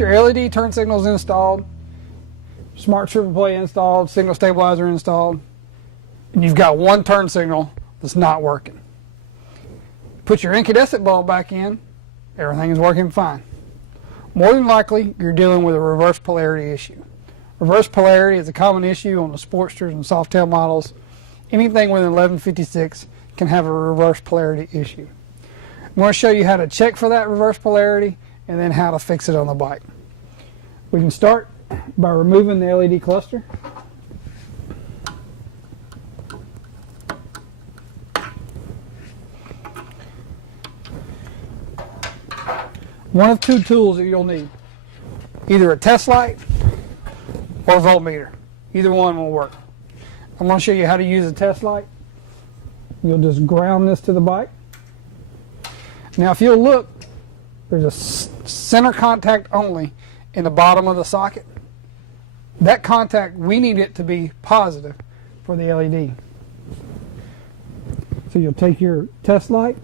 your LED turn signals installed, smart triple play installed, signal stabilizer installed, and you've got one turn signal that's not working. Put your incandescent bulb back in, everything is working fine. More than likely, you're dealing with a reverse polarity issue. Reverse polarity is a common issue on the Sportsters and Softail models. Anything within 1156 can have a reverse polarity issue. I'm going to show you how to check for that reverse polarity and then how to fix it on the bike. We can start by removing the LED cluster. One of two tools that you'll need, either a test light or a voltmeter. Either one will work. I'm going to show you how to use a test light. You'll just ground this to the bike. Now if you'll look, there's a center contact only in the bottom of the socket. That contact, we need it to be positive for the LED. So you'll take your test light,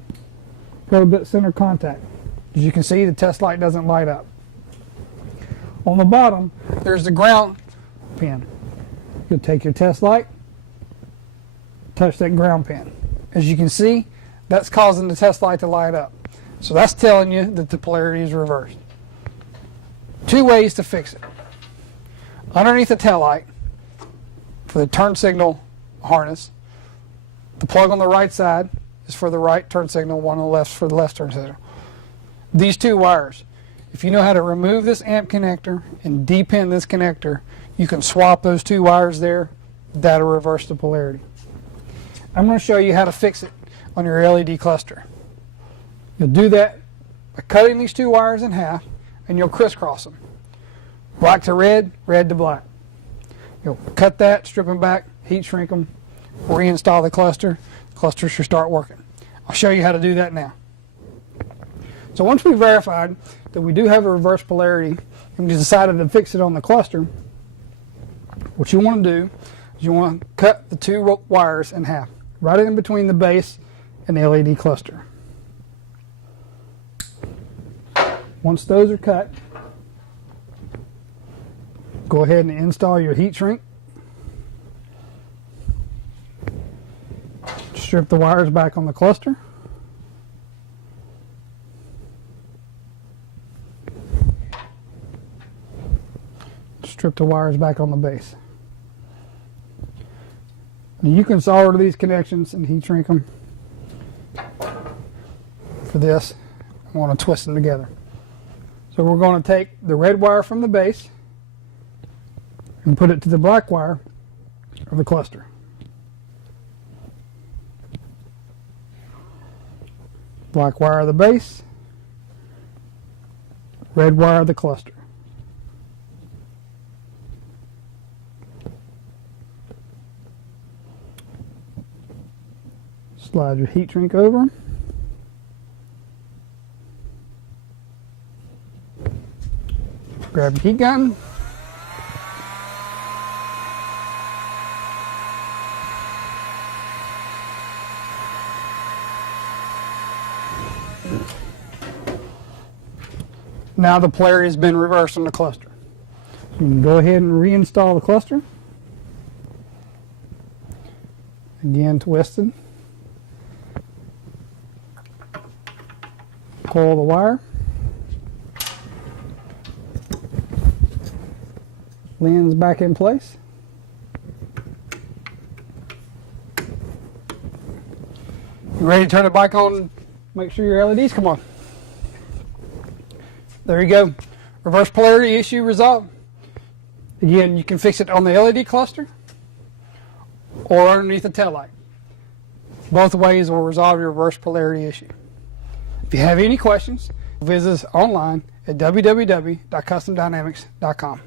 probe that center contact. As you can see, the test light doesn't light up. On the bottom, there's the ground pin. You'll take your test light, touch that ground pin. As you can see, that's causing the test light to light up. So that's telling you that the polarity is reversed. Two ways to fix it. Underneath the tail light, for the turn signal harness, the plug on the right side is for the right turn signal, one on the left for the left turn signal. These two wires, if you know how to remove this amp connector and depin this connector, you can swap those two wires there. That'll reverse the polarity. I'm going to show you how to fix it on your LED cluster. You'll do that by cutting these two wires in half, and you'll crisscross them. Black to red, red to black. You'll cut that, strip them back, heat shrink them, reinstall the cluster. The cluster should start working. I'll show you how to do that now. So once we've verified that we do have a reverse polarity and we decided to fix it on the cluster, what you want to do is you want to cut the two wires in half, right in between the base and the LED cluster. Once those are cut, go ahead and install your heat shrink. Strip the wires back on the cluster. Strip the wires back on the base. Now you can solder these connections and heat shrink them. For this, I want to twist them together. So we're going to take the red wire from the base and put it to the black wire of the cluster. Black wire of the base, red wire of the cluster. Slide your heat shrink over them. Grab your heat gun. Now the polarity has been reversed on the cluster. So you can go ahead and reinstall the cluster. Again, twisted. Coil the wire. Lens back in place. You ready to turn the bike on? Make sure your LEDs come on. There you go. Reverse polarity issue resolved. Again, you can fix it on the LED cluster or underneath the tail light. Both ways will resolve your reverse polarity issue. If you have any questions, visit us online at www.customdynamics.com.